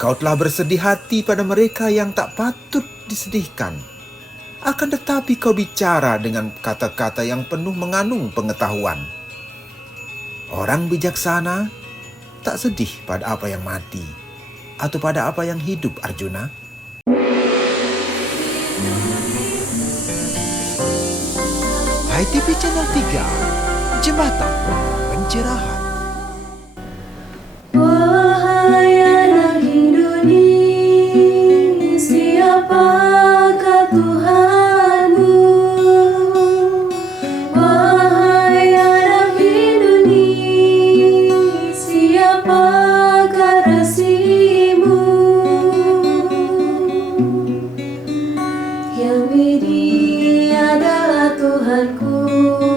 Kau telah bersedih hati pada mereka yang tak patut disedihkan. Akan tetapi kau bicara dengan kata-kata yang penuh mengandung pengetahuan. Orang bijaksana tak sedih pada apa yang mati atau pada apa yang hidup, Arjuna. HiTV Channel 3, Jembatan Pencerahan. Wahai anak Indonesia, siapakah Tuhanmu? Wahai anak Indonesia, siapakah Rasimu? Yang Widi adalah Tuhanku,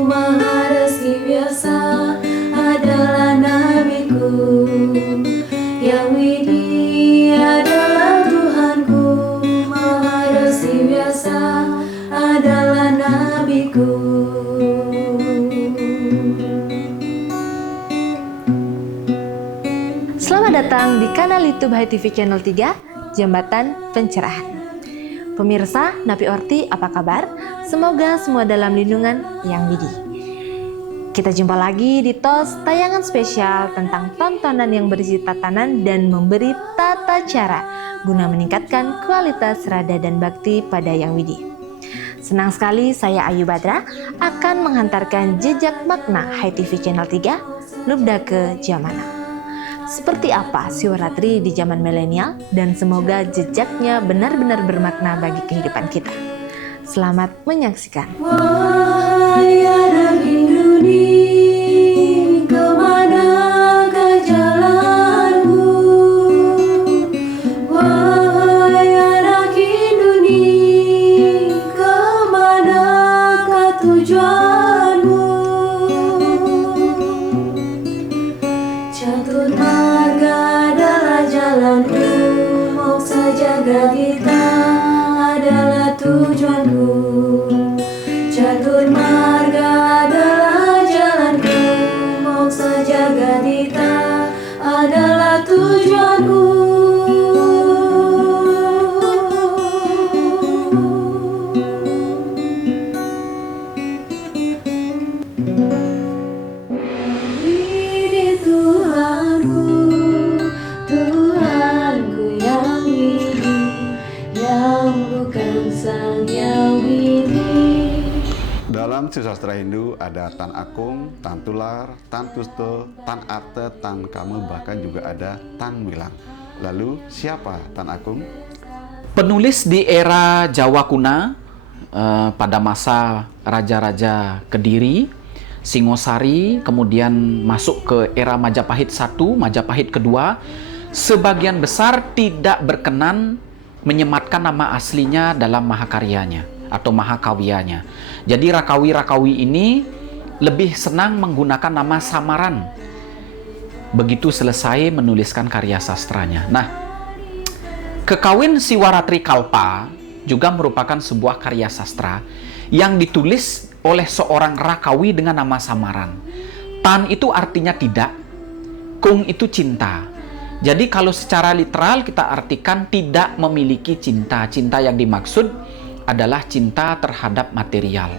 Maha Resi biasa adalah nabiku. Yang Widi adalah Tuhanku, Maha Resi biasa adalah nabiku. Selamat datang di kanal YouTube HiTV Channel 3, Jembatan Pencerahan. Pemirsa, Napi Orti, apa kabar? Semoga semua dalam lindungan Yang Widi. Kita jumpa lagi di TOS, tayangan spesial tentang tontonan yang berisi tatanan dan memberi tata cara guna meningkatkan kualitas rada dan bakti pada Yang Widi. Senang sekali saya Ayu Badra akan menghantarkan jejak makna HiTV Channel 3, Lubda ke Jamana. Seperti apa Siwaratri di zaman milenial, dan semoga jejaknya benar-benar bermakna bagi kehidupan kita. Selamat menyaksikan. Wahai anak Indonesia, kemanakah jalanmu? Wahai anak Indonesia, kemanakah tujuanmu? Catur marga adalah jalanku, moksa jagat kita adalah tujuanku. Catur marga adalah jalanku, moksa jagat kita adalah tujuanku. Widi Tuhanku, Tuhanku yang Widi, yang bukan sang Yang Widi. Dalam sastra Hindu ada Tan Akung, Tan Tular, Tan Tusto, Tan Ate, Tan Kamu, bahkan juga ada Tan Wilang. Lalu siapa Tan Akung? Penulis di era Jawa kuna pada masa Raja-Raja Kediri, Singosari, kemudian masuk ke era Majapahit I, Majapahit II, sebagian besar tidak berkenan menyematkan nama aslinya dalam mahakaryanya atau mahakawyanya. Jadi Rakawi-Rakawi ini lebih senang menggunakan nama samaran begitu selesai menuliskan karya sastranya. Nah, Kekawin Siwaratri Kalpa juga merupakan sebuah karya sastra yang ditulis oleh seorang Rakawi dengan nama samaran. Tan itu artinya tidak, Kung itu cinta. Jadi kalau secara literal kita artikan tidak memiliki cinta. Cinta yang dimaksud adalah cinta terhadap material,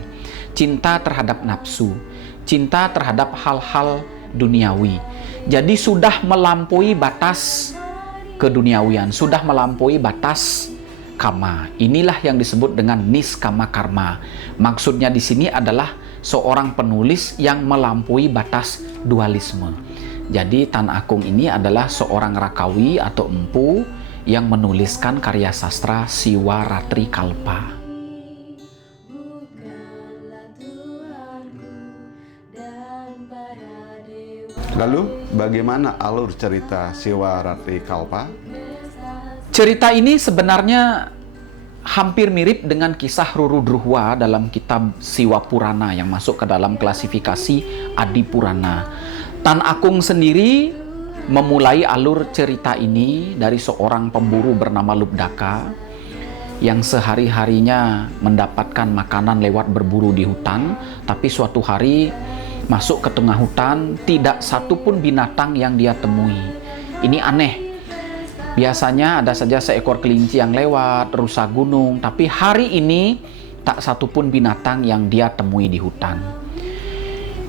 cinta terhadap nafsu, cinta terhadap hal-hal duniawi. Jadi sudah melampaui batas keduniawian, sudah melampaui batas kama. Inilah yang disebut dengan niskama karma. Maksudnya di sini adalah seorang penulis yang melampaui batas dualisme. Jadi Tan Akung ini adalah seorang Rakawi atau empu yang menuliskan karya sastra Siwaratri Kalpa. Lalu bagaimana alur cerita Siwaratri Kalpa? Cerita ini sebenarnya hampir mirip dengan kisah Ruru Druhwa dalam kitab Siwa Purana yang masuk ke dalam klasifikasi Adi Purana. Tan Akung sendiri memulai alur cerita ini dari seorang pemburu bernama Lubdaka yang sehari-harinya mendapatkan makanan lewat berburu di hutan, tapi suatu hari masuk ke tengah hutan, tidak satu pun binatang yang dia temui. ini aneh. Biasanya ada saja seekor kelinci yang lewat, rusa gunung, tapi hari ini tak satupun binatang yang dia temui di hutan.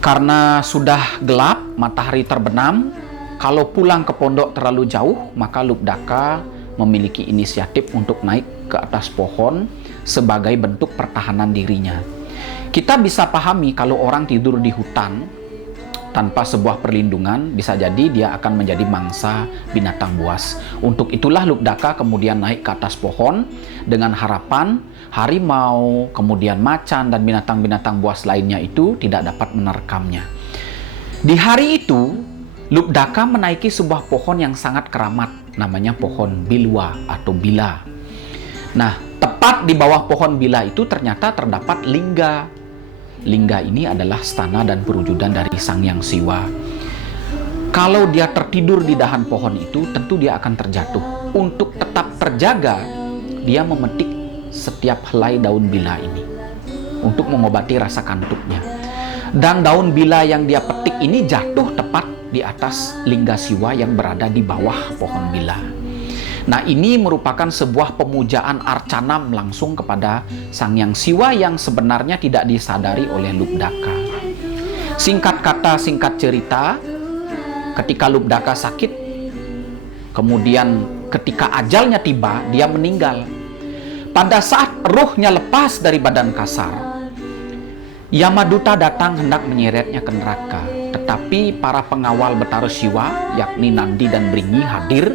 Karena sudah gelap, matahari terbenam, kalau pulang ke pondok terlalu jauh, maka Lubdaka memiliki inisiatif untuk naik ke atas pohon sebagai bentuk pertahanan dirinya. Kita bisa pahami kalau orang tidur di hutan tanpa sebuah perlindungan, bisa jadi dia akan menjadi mangsa binatang buas. Untuk itulah Lubdaka kemudian naik ke atas pohon dengan harapan harimau, kemudian macan dan binatang-binatang buas lainnya itu tidak dapat menerkamnya. Di hari itu, Lubdaka menaiki sebuah pohon yang sangat keramat, namanya pohon bilwa atau bila. Nah, tepat di bawah pohon bila itu ternyata terdapat lingga. Lingga ini adalah stana dan perwujudan dari Sang Hyang Siwa. Kalau dia tertidur di dahan pohon itu, tentu dia akan terjatuh. Untuk tetap terjaga, dia memetik setiap helai daun bila ini untuk mengobati rasa kantuknya. Dan daun bila yang dia petik ini jatuh tepat di atas lingga Siwa yang berada di bawah pohon bila. Nah, ini merupakan sebuah pemujaan arcanam langsung kepada Sang Hyang Siwa yang sebenarnya tidak disadari oleh Lubdaka. Singkat kata, singkat cerita, ketika Lubdaka sakit, kemudian ketika ajalnya tiba, dia meninggal. Pada saat ruhnya lepas dari badan kasar, Yamaduta datang hendak menyeretnya ke neraka. Tetapi para pengawal Betara Siwa, yakni Nandi dan Bringhi, hadir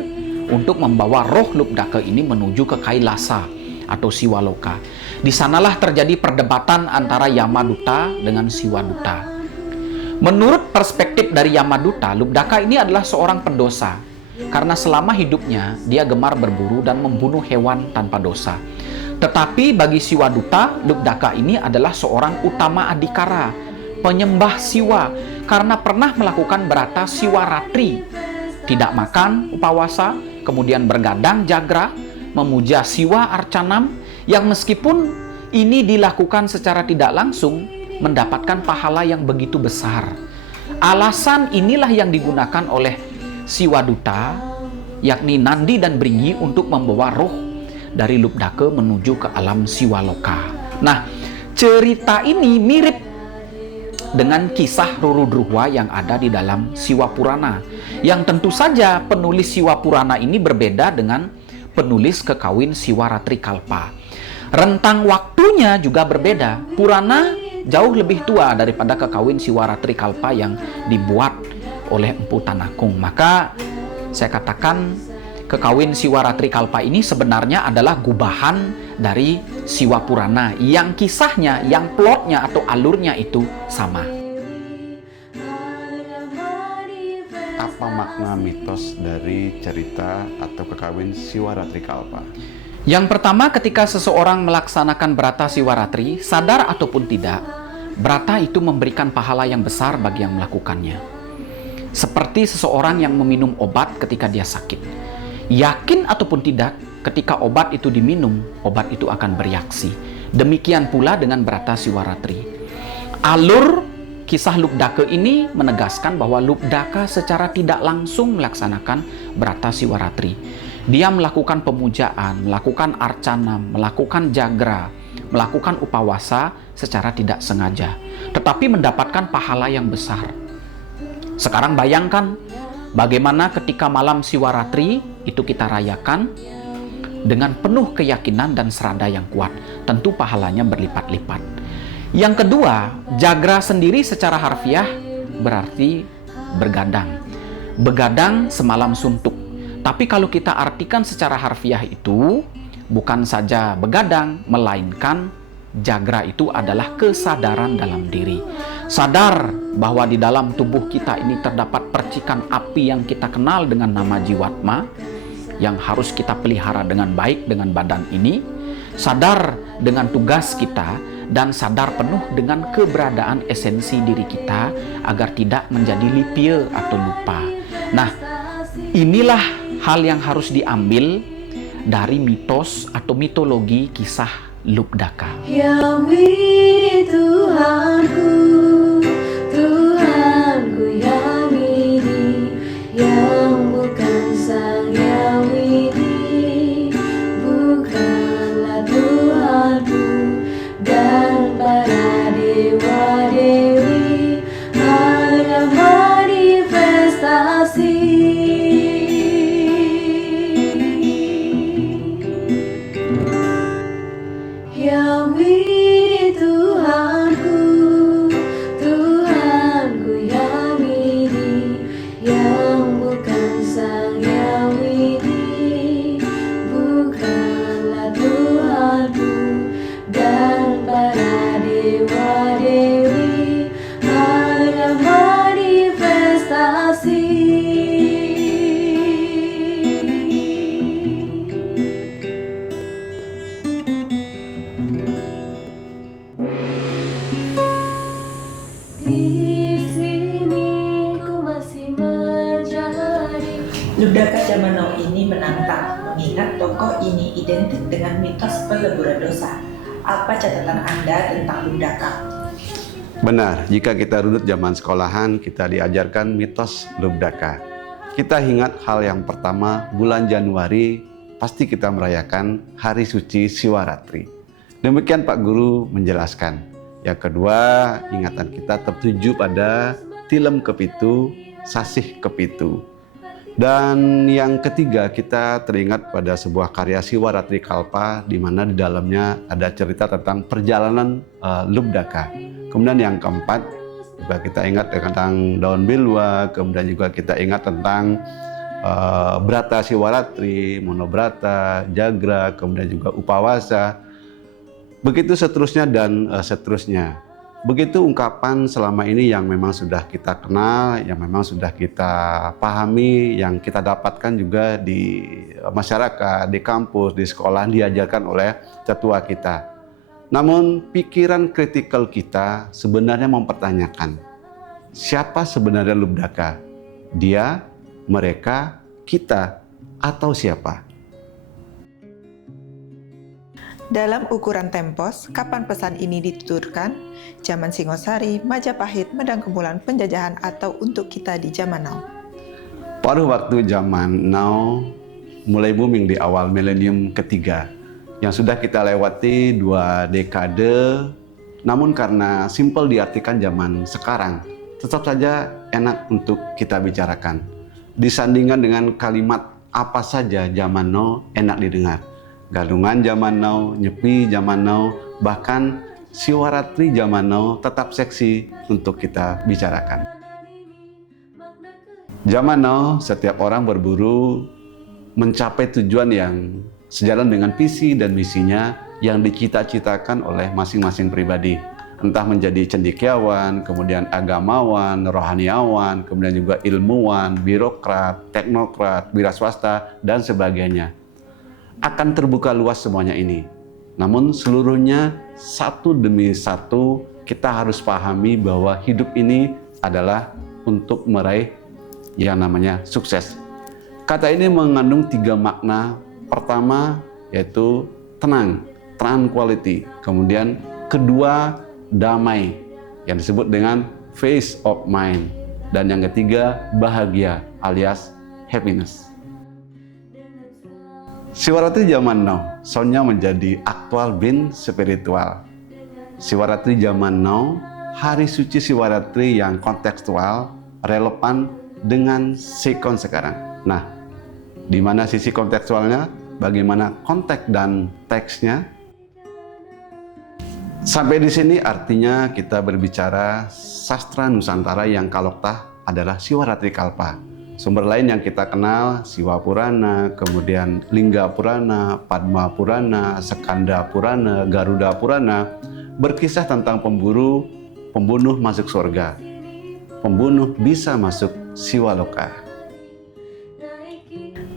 untuk membawa roh Lubdaka ini menuju ke Kailasa atau Siwaloka. Di sanalah terjadi perdebatan antara Yamaduta dengan Siwaduta. Menurut perspektif dari Yamaduta, Lubdaka ini adalah seorang pendosa karena selama hidupnya dia gemar berburu dan membunuh hewan tanpa dosa. Tetapi bagi Siwaduta, Lubdaka ini adalah seorang utama adikara, penyembah Siwa karena pernah melakukan berata Siwaratri, tidak makan upawasa, kemudian bergadang jagra, memuja Siwa Arcanam, yang meskipun ini dilakukan secara tidak langsung, mendapatkan pahala yang begitu besar. Alasan inilah yang digunakan oleh Siwaduta, yakni Nandi dan Bringhi, untuk membawa roh dari Lubdaka menuju ke alam Siwaloka. Nah, cerita ini mirip dengan kisah Ruru Druhwa yang ada di dalam Siwa Purana, yang tentu saja penulis Siwa Purana ini berbeda dengan penulis Kekawin Siwaratri Kalpa. Rentang waktunya juga berbeda. Purana jauh lebih tua daripada Kekawin Siwaratri Kalpa yang dibuat oleh Empu Tanakung. Maka saya katakan Kekawin Siwaratri Kalpa ini sebenarnya adalah gubahan dari Siwa Purana yang kisahnya, yang plotnya atau alurnya itu sama. Apa makna mitos dari cerita atau Kekawin Siwaratri Kalpa? Yang pertama, ketika seseorang melaksanakan brata Siwaratri, sadar ataupun tidak, brata itu memberikan pahala yang besar bagi yang melakukannya. Seperti seseorang yang meminum obat ketika dia sakit. Yakin ataupun tidak, ketika obat itu diminum, obat itu akan bereaksi. Demikian pula dengan brata Siwaratri. Alur kisah Lubdaka ini menegaskan bahwa Lubdaka secara tidak langsung melaksanakan brata Siwaratri. Dia melakukan pemujaan, melakukan arcanam, melakukan jagra, melakukan upawasa secara tidak sengaja, tetapi mendapatkan pahala yang besar. Sekarang bayangkan bagaimana ketika malam Siwaratri itu kita rayakan dengan penuh keyakinan dan serada yang kuat, tentu pahalanya berlipat-lipat. Yang kedua, jagra sendiri secara harfiah berarti bergadang. Begadang semalam suntuk. Tapi kalau kita artikan secara harfiah itu, bukan saja begadang, melainkan jagra itu adalah kesadaran dalam diri. Sadar bahwa di dalam tubuh kita ini terdapat percikan api yang kita kenal dengan nama Jiwatma, yang harus kita pelihara dengan baik dengan badan ini. Sadar dengan tugas kita, dan sadar penuh dengan keberadaan esensi diri kita agar tidak menjadi lipie atau lupa. Nah, inilah hal yang harus diambil dari mitos atau mitologi kisah Lubdaka. Yang ini Tuhanku, Tuhanku yang ini, yang bukan yang widi, bukanlah Tuhanku, dan para dewa-dewi hanya manifestasi. Di sini ku masih mencari. Lubdaka zaman now ini menantang, mengingat tokoh ini identik dengan mitos peleburan dosa. Apa catatan Anda tentang Lubdaka? Benar, jika kita runut zaman sekolahan, kita diajarkan mitos Lubdaka. Kita ingat hal yang pertama, bulan Januari pasti kita merayakan Hari Suci Siwaratri. Demikian Pak Guru menjelaskan. Yang kedua, ingatan kita tertuju pada tilem kepitu, sasih kepitu. Dan yang ketiga, kita teringat pada sebuah karya Siwaratri Kalpa, di mana di dalamnya ada cerita tentang perjalanan Lubdaka. Kemudian yang keempat, juga kita ingat tentang daun bilwa, kemudian juga kita ingat tentang Brata Siwaratri, Monobrata, Jagra, kemudian juga Upawasa. Begitu seterusnya dan seterusnya. Begitu ungkapan selama ini yang memang sudah kita kenal, yang memang sudah kita pahami, yang kita dapatkan juga di masyarakat, di kampus, di sekolah, diajarkan oleh tetua kita. Namun pikiran kritikal kita sebenarnya mempertanyakan, siapa sebenarnya Lubdaka? Dia, mereka, kita, atau siapa? Dalam ukuran tempos, kapan pesan ini dituturkan? Zaman Singosari, Majapahit, Medangkembulan, penjajahan, atau untuk kita di zaman now? Pada waktu zaman now mulai booming di awal milenium ketiga, yang sudah kita lewati 2 dekade, namun karena simpel diartikan zaman sekarang, tetap saja enak untuk kita bicarakan. Disandingkan dengan kalimat apa saja zaman now enak didengar. Galungan zaman now, nyepi zaman now, bahkan Siwaratri zaman now tetap seksi untuk kita bicarakan. Zaman now, setiap orang berburu mencapai tujuan yang sejalan dengan visi dan misinya yang dicita-citakan oleh masing-masing pribadi. Entah menjadi cendekiawan, kemudian agamawan, rohaniawan, kemudian juga ilmuwan, birokrat, teknokrat, wira swasta, dan sebagainya. Akan terbuka luas semuanya ini. Namun seluruhnya satu demi satu kita harus pahami bahwa hidup ini adalah untuk meraih yang namanya sukses. Kata ini mengandung 3 makna. Pertama yaitu tenang, tranquility. Kemudian kedua damai yang disebut dengan peace of mind. Dan yang ketiga bahagia alias happiness. Siwaratri zaman now, soundnya menjadi aktual bin spiritual. Siwaratri zaman now, hari suci Siwaratri yang kontekstual, relevan dengan sikon sekarang. Nah, di mana sisi kontekstualnya? Bagaimana konteks dan teksnya? Sampai di sini artinya kita berbicara sastra Nusantara yang kaloktah adalah Siwaratri Kalpa. Sumber lain yang kita kenal, Siwa Purana, kemudian Lingga Purana, Padma Purana, Skanda Purana, Garuda Purana, berkisah tentang pembunuh masuk surga. Pembunuh bisa masuk Siwaloka.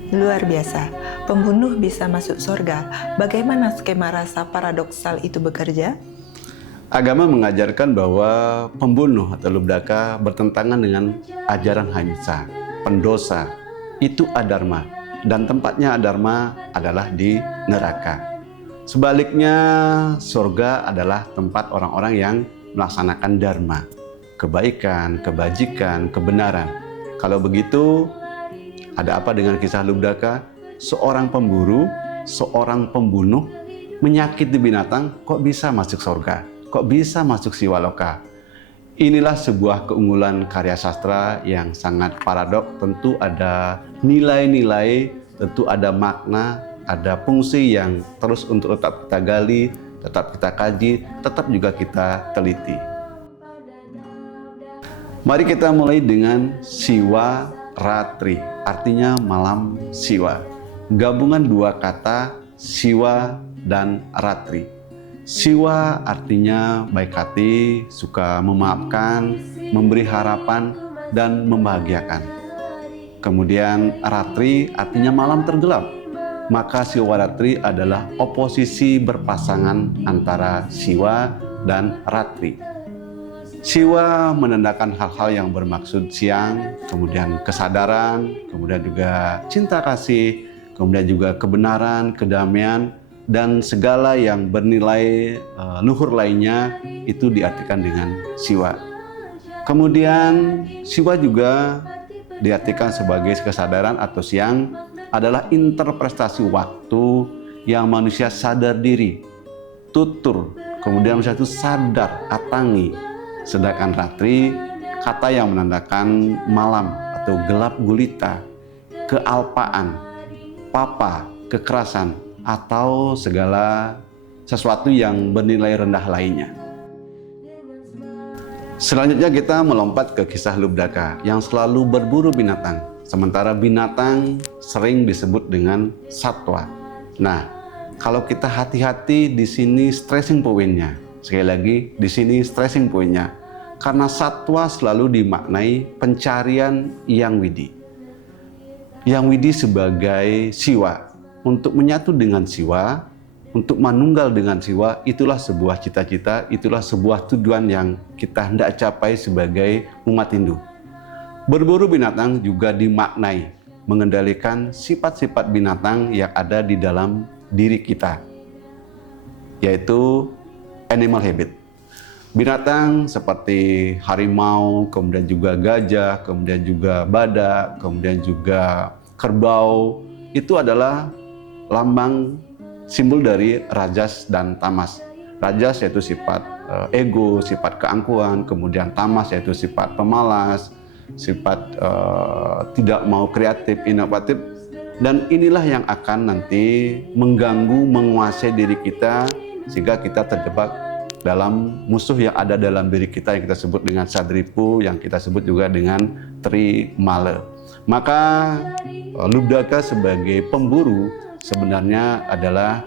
Luar biasa, pembunuh bisa masuk surga. Bagaimana skema rasa paradoksal itu bekerja? Agama mengajarkan bahwa pembunuh atau Lubdaka bertentangan dengan ajaran Ahimsa. Pendosa itu adharma, dan tempatnya adharma adalah di neraka. Sebaliknya, surga adalah tempat orang-orang yang melaksanakan dharma, kebaikan, kebajikan, kebenaran. Kalau begitu, ada apa dengan kisah Lubdaka? Seorang pemburu, seorang pembunuh menyakiti binatang, kok bisa masuk surga? Kok bisa masuk Siwaloka? Inilah sebuah keunggulan karya sastra yang sangat paradoks. Tentu ada nilai-nilai, tentu ada makna, ada fungsi yang terus untuk tetap kita gali, tetap kita kaji, tetap juga kita teliti. Mari kita mulai dengan Siwaratri. artinya malam Siwa. Gabungan dua kata Siwa dan Ratri. Siwa artinya baik hati, suka memaafkan, memberi harapan, dan membahagiakan. Kemudian Ratri artinya malam tergelap. Maka Siwaratri adalah oposisi berpasangan antara Siwa dan Ratri. Siwa menandakan hal-hal yang bermaksud siang, kemudian kesadaran, kemudian juga cinta kasih, kemudian juga kebenaran, kedamaian, dan segala yang bernilai luhur lainnya itu diartikan dengan Siwa. Kemudian Siwa juga diartikan sebagai kesadaran atau siang adalah interpretasi waktu yang manusia sadar diri, tutur, kemudian manusia itu sadar, atangi. Sedangkan Ratri, kata yang menandakan malam atau gelap gulita, kealpaan, papa, kekerasan, atau segala sesuatu yang bernilai rendah lainnya. Selanjutnya kita melompat ke kisah Lubdaka yang selalu berburu binatang. Sementara binatang sering disebut dengan satwa. Nah, kalau kita hati-hati di sini stressing pointnya. Sekali lagi, di sini stressing pointnya. Karena satwa selalu dimaknai pencarian yang widi. Yang widi sebagai Siwa. Untuk menyatu dengan Siwa, untuk manunggal dengan Siwa, itulah sebuah cita-cita, itulah sebuah tujuan yang kita hendak capai sebagai umat Hindu. Berburu binatang juga dimaknai mengendalikan sifat-sifat binatang yang ada di dalam diri kita, yaitu animal habit. Binatang seperti harimau, kemudian juga gajah, kemudian juga badak, kemudian juga kerbau, itu adalah lambang simbol dari rajas dan tamas. Rajas yaitu sifat ego, sifat keangkuhan, kemudian tamas yaitu sifat pemalas, sifat tidak mau kreatif, inovatif, dan inilah yang akan nanti mengganggu, menguasai diri kita sehingga kita terjebak dalam musuh yang ada dalam diri kita yang kita sebut dengan Sadripu, yang kita sebut juga dengan Trimala. Maka Lubdaka sebagai pemburu sebenarnya adalah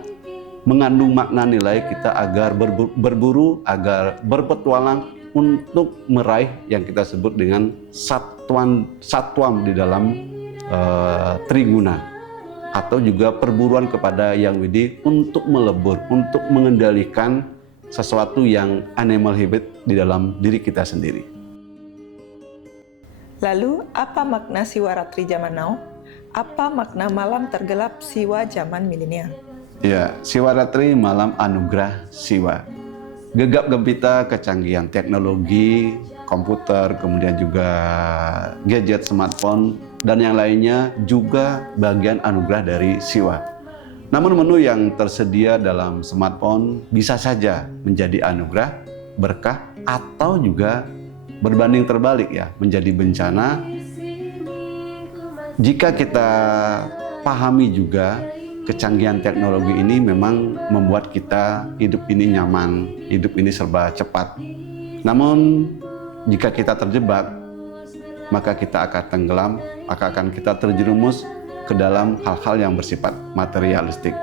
mengandung makna nilai kita agar berburu, agar berpetualang untuk meraih yang kita sebut dengan satwam di dalam triguna, atau juga perburuan kepada yang widi untuk melebur, untuk mengendalikan sesuatu yang animal habit di dalam diri kita sendiri. Lalu, apa makna Siwaratri zaman now? Apa makna malam tergelap Siwa zaman milenial? Ya, Siwaratri malam anugerah Siwa. Gegap gempita kecanggihan teknologi, komputer, kemudian juga gadget, smartphone, dan yang lainnya juga bagian anugerah dari Siwa. Namun menu yang tersedia dalam smartphone bisa saja menjadi anugerah, berkah, atau juga berbanding terbalik ya, menjadi bencana. Jika kita pahami juga kecanggihan teknologi ini memang membuat kita hidup ini nyaman, hidup ini serba cepat. Namun jika kita terjebak, maka kita akan tenggelam, maka akan kita terjerumus ke dalam hal-hal yang bersifat materialistik.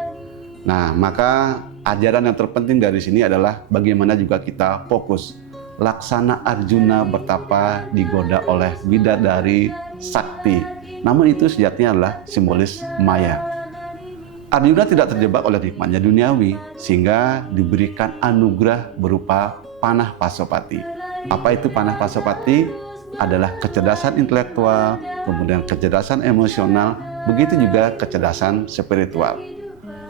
Nah, maka ajaran yang terpenting dari sini adalah bagaimana juga kita fokus. Laksana Arjuna betapa digoda oleh bidadari sakti. Namun itu sejatinya adalah simbolis maya. Arjuna tidak terjebak oleh nikmatnya duniawi, sehingga diberikan anugerah berupa panah pasopati. Apa itu panah pasopati? Adalah kecerdasan intelektual, kemudian kecerdasan emosional, begitu juga kecerdasan spiritual.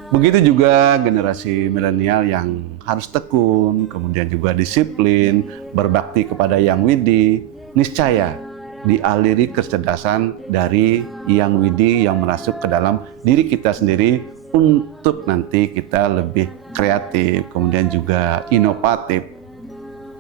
Begitu juga generasi milenial yang harus tekun, kemudian juga disiplin, berbakti kepada Yang Widi, niscaya dialiri kecerdasan dari Yang Widi yang masuk ke dalam diri kita sendiri untuk nanti kita lebih kreatif, kemudian juga inovatif.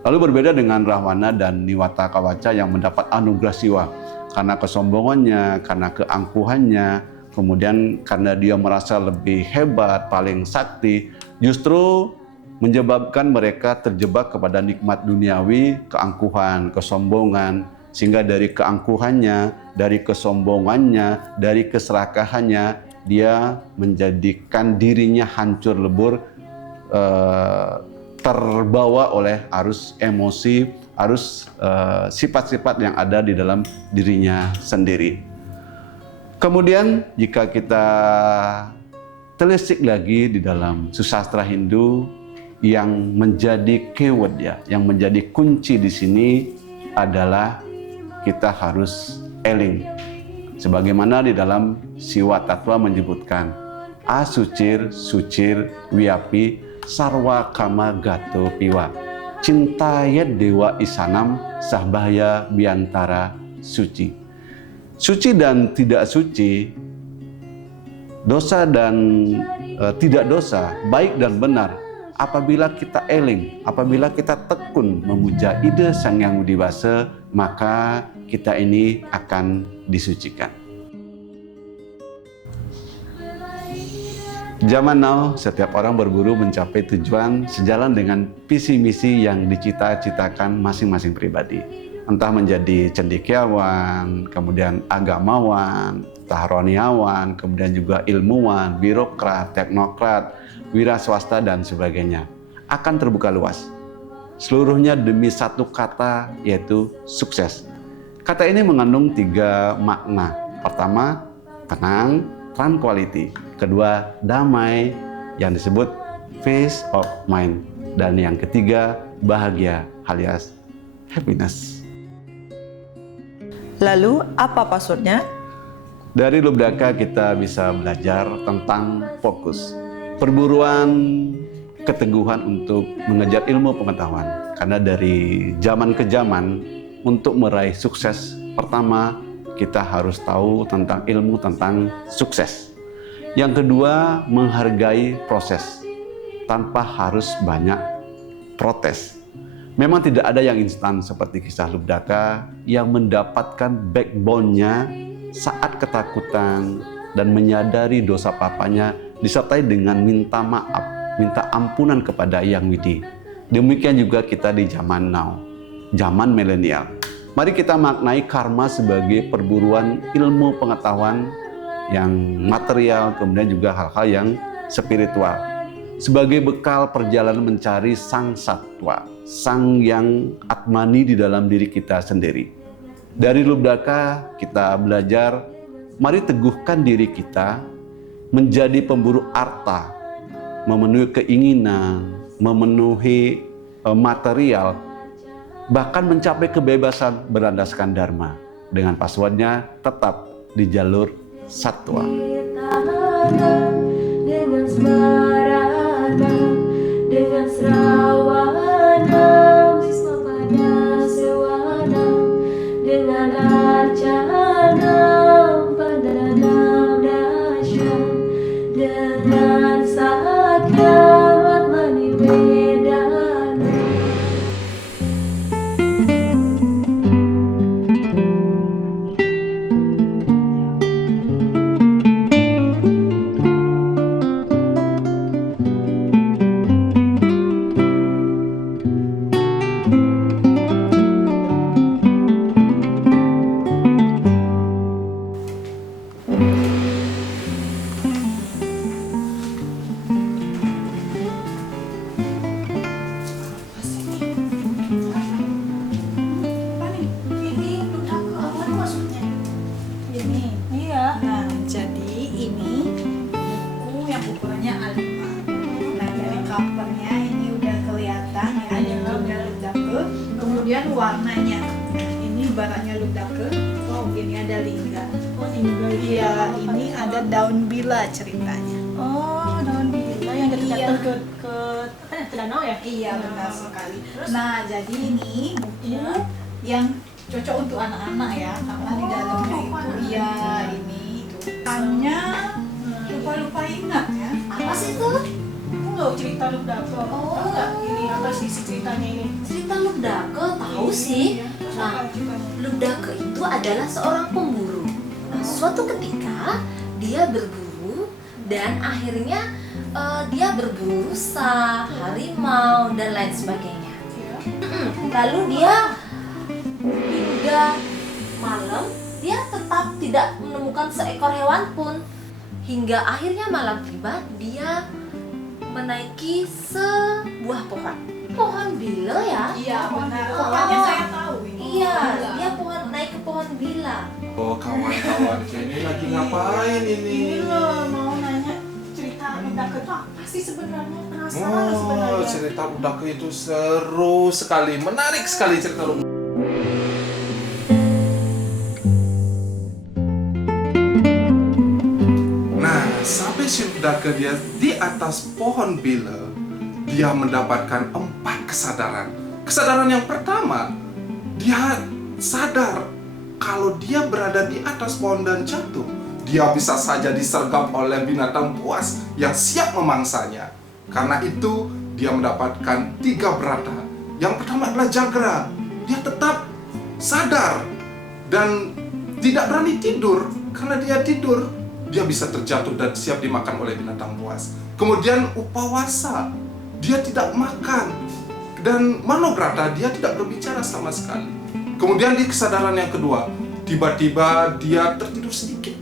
Lalu berbeda dengan Rahwana dan Niwata Kawaca yang mendapat anugerah Siwa karena kesombongannya, karena keangkuhannya, kemudian karena dia merasa lebih hebat, paling sakti, justru menyebabkan mereka terjebak kepada nikmat duniawi, keangkuhan, kesombongan, Sehingga dari keangkuhannya, dari kesombongannya, dari keserakahannya, dia menjadikan dirinya hancur lebur, terbawa oleh arus emosi, arus sifat-sifat yang ada di dalam dirinya sendiri. Kemudian jika kita telisik lagi di dalam susastra Hindu, yang menjadi keyword ya, yang menjadi kunci di sini adalah kita harus eling. Sebagaimana di dalam Siwa Tattva menyebutkan, asucir, sucir, wiapi, sarwa kama gato piwa. Cintaya dewa isanam, sahbahya biantara suci. Suci dan tidak suci, dosa dan tidak dosa, baik dan benar, apabila kita eling, apabila kita tekun memuja ide Sang Hyang Widi-Wasa, maka kita ini akan disucikan. Zaman now, setiap orang berburu mencapai tujuan sejalan dengan visi misi yang dicita-citakan masing-masing pribadi. Entah menjadi cendekiawan, kemudian agamawan, tahroniawan, kemudian juga ilmuwan, birokrat, teknokrat, wira swasta, dan sebagainya. Akan terbuka luas. Seluruhnya demi satu kata, yaitu sukses. Kata ini mengandung 3 makna. Pertama, tenang, tranquility. Kedua, damai, yang disebut peace of mind. Dan yang ketiga, bahagia alias happiness. Lalu, apa passwordnya? Dari Lubdaka kita bisa belajar tentang fokus. Perburuan keteguhan untuk mengejar ilmu pengetahuan. Karena dari zaman ke zaman, untuk meraih sukses, pertama kita harus tahu tentang ilmu tentang sukses. Yang kedua, menghargai proses tanpa harus banyak protes. Memang tidak ada yang instan seperti kisah Lubdaka yang mendapatkan backbone-nya saat ketakutan dan menyadari dosa papanya disertai dengan minta maaf, minta ampunan kepada Hyang Widi. Demikian juga kita di zaman now, zaman milenial. Mari kita maknai karma sebagai perburuan ilmu pengetahuan yang material, kemudian juga hal-hal yang spiritual. Sebagai bekal perjalanan mencari sang satwa, sang yang atmani di dalam diri kita sendiri. Dari Lubdaka kita belajar, mari teguhkan diri kita menjadi pemburu arta, memenuhi keinginan, memenuhi material, bahkan mencapai kebebasan berlandaskan dharma. Dengan passwordnya tetap di jalur satwa. Dengan smarana, dengan srawana, wisma pada sewana, dengan arcana, pandanam dasyam, dengan satya atmani vedana. Nah, jadi ini buku yang ukurannya A5. Nah, dari covernya ini udah kelihatan ya, ada logo Lubdaka. Kemudian warnanya, ini baraknya Lubdaka. Oh, ini ada lingga. Oh, lingga. Iya, ini ada daun bila ceritanya. Oh, daun bila yang jatuh ke danau ya? Iya, benar sekali. Nah, jadi ini buku yang cocok untuk anak-anak ya, karena di dalamnya itu ya ini itu hanya lupa ingat ya. Apa sih itu? Enggak cerita Lubdaka. Oh. Enggak, ini apa sih ceritanya ini? Cerita Lubdaka tahu sih. Nah, Lubdaka itu adalah seorang pemburu. Nah, suatu ketika dia berburu dan akhirnya dia berburu rusa, harimau dan lain sebagainya. Lalu dia hingga hingga malam dia tetap tidak menemukan seekor hewan pun. Hingga akhirnya malam tiba, dia menaiki sebuah pohon. Pohon bila ya? Iya, benar. Pokoknya saya tahu ini. Iya, dia naik ke pohon bila. Oh, kawan-kawan, ini lagi ngapain ini? Ini loh, mau nanya cerita Ludake itu apa sih sebenarnya? Penasaran sebenarnya. Cerita Ludake itu seru sekali, menarik sekali cerita Ludake. Nah, sampai si Ludake dia di atas pohon bila, dia mendapatkan 4 kesadaran. Kesadaran yang pertama, dia sadar kalau dia berada di atas pohon dan jatuh, dia bisa saja disergap oleh binatang buas yang siap memangsanya. Karena itu, dia mendapatkan 3 berata. Yang pertama adalah Jagra. Dia tetap sadar dan tidak berani tidur. Karena dia tidur, dia bisa terjatuh dan siap dimakan oleh binatang buas. Kemudian Upawasa, dia tidak makan. Dan Manobrata, dia tidak berbicara sama sekali. Kemudian di kesadaran yang kedua, tiba-tiba dia tertidur sedikit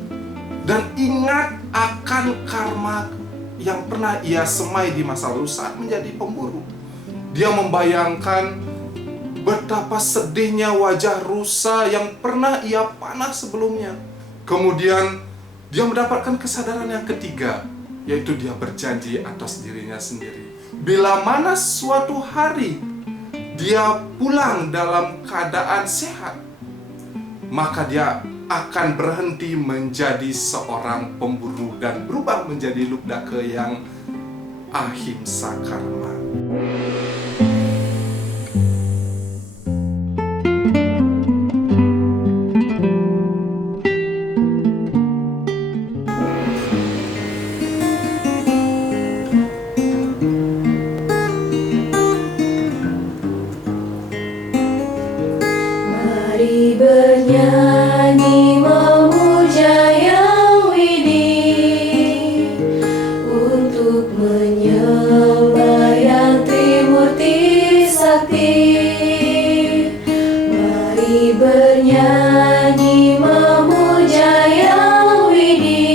dan ingat akan karma yang pernah ia semai di masa lalu saat menjadi pemburu. Dia membayangkan betapa sedihnya wajah rusa yang pernah ia panah sebelumnya. Kemudian dia mendapatkan kesadaran yang ketiga, yaitu dia berjanji atas dirinya sendiri. Bila mana suatu hari dia pulang dalam keadaan sehat, maka dia akan berhenti menjadi seorang pemburu dan berubah menjadi Ludake yang ahimsa karma. Mari bernyanyi memuja Yang Widi, untuk menyembah Yang Trimurti Sakti. Mari bernyanyi memuja Yang Widi,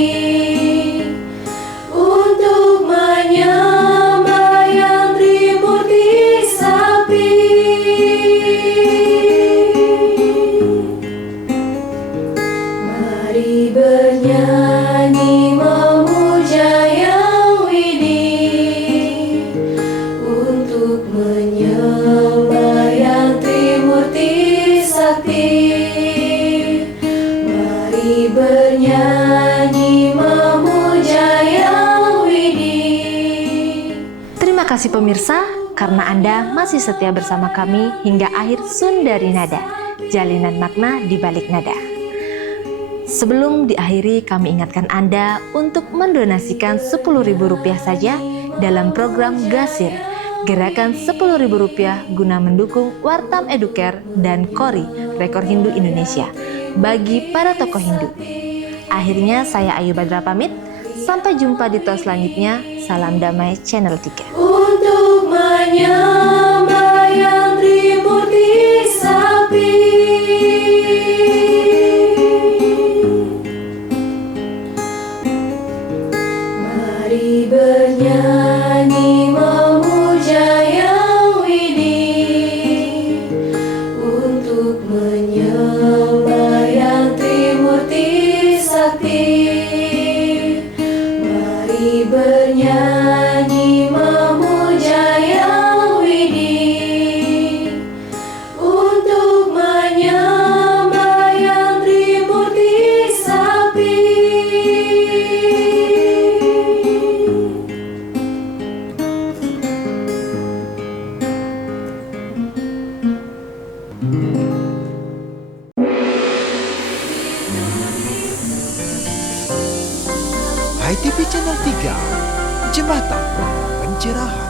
untuk menyembah Yang Trimurti Sakti. Mari bernyanyi memuja Yang Widi, untuk menyembah Yang Trimurti Sakti. Mari bernyanyi memuja Yang Widi. Terima kasih pemirsa, karena Anda masih setia bersama kami hingga akhir Sundari Nada, jalinan makna di balik nada. Sebelum diakhiri, kami ingatkan Anda untuk mendonasikan Rp10.000 saja dalam program Gasir, gerakan Rp10.000 guna mendukung Wartam Educare dan KORI, Rekor Hindu Indonesia, bagi para tokoh Hindu. Akhirnya saya Ayu Badra pamit, sampai jumpa di tos selanjutnya. Salam damai Channel 3. Untuk menyembah Yang Trimurti Sakti. Mari bernyanyi memuja Yang Widi, untuk menyembah Yang Trimurti Sakti. Mari bernyanyi memuja Yang Widi, untuk menyembah Yang Trimurti Sakti. ITV Channel 3, Jembatan Pencerahan.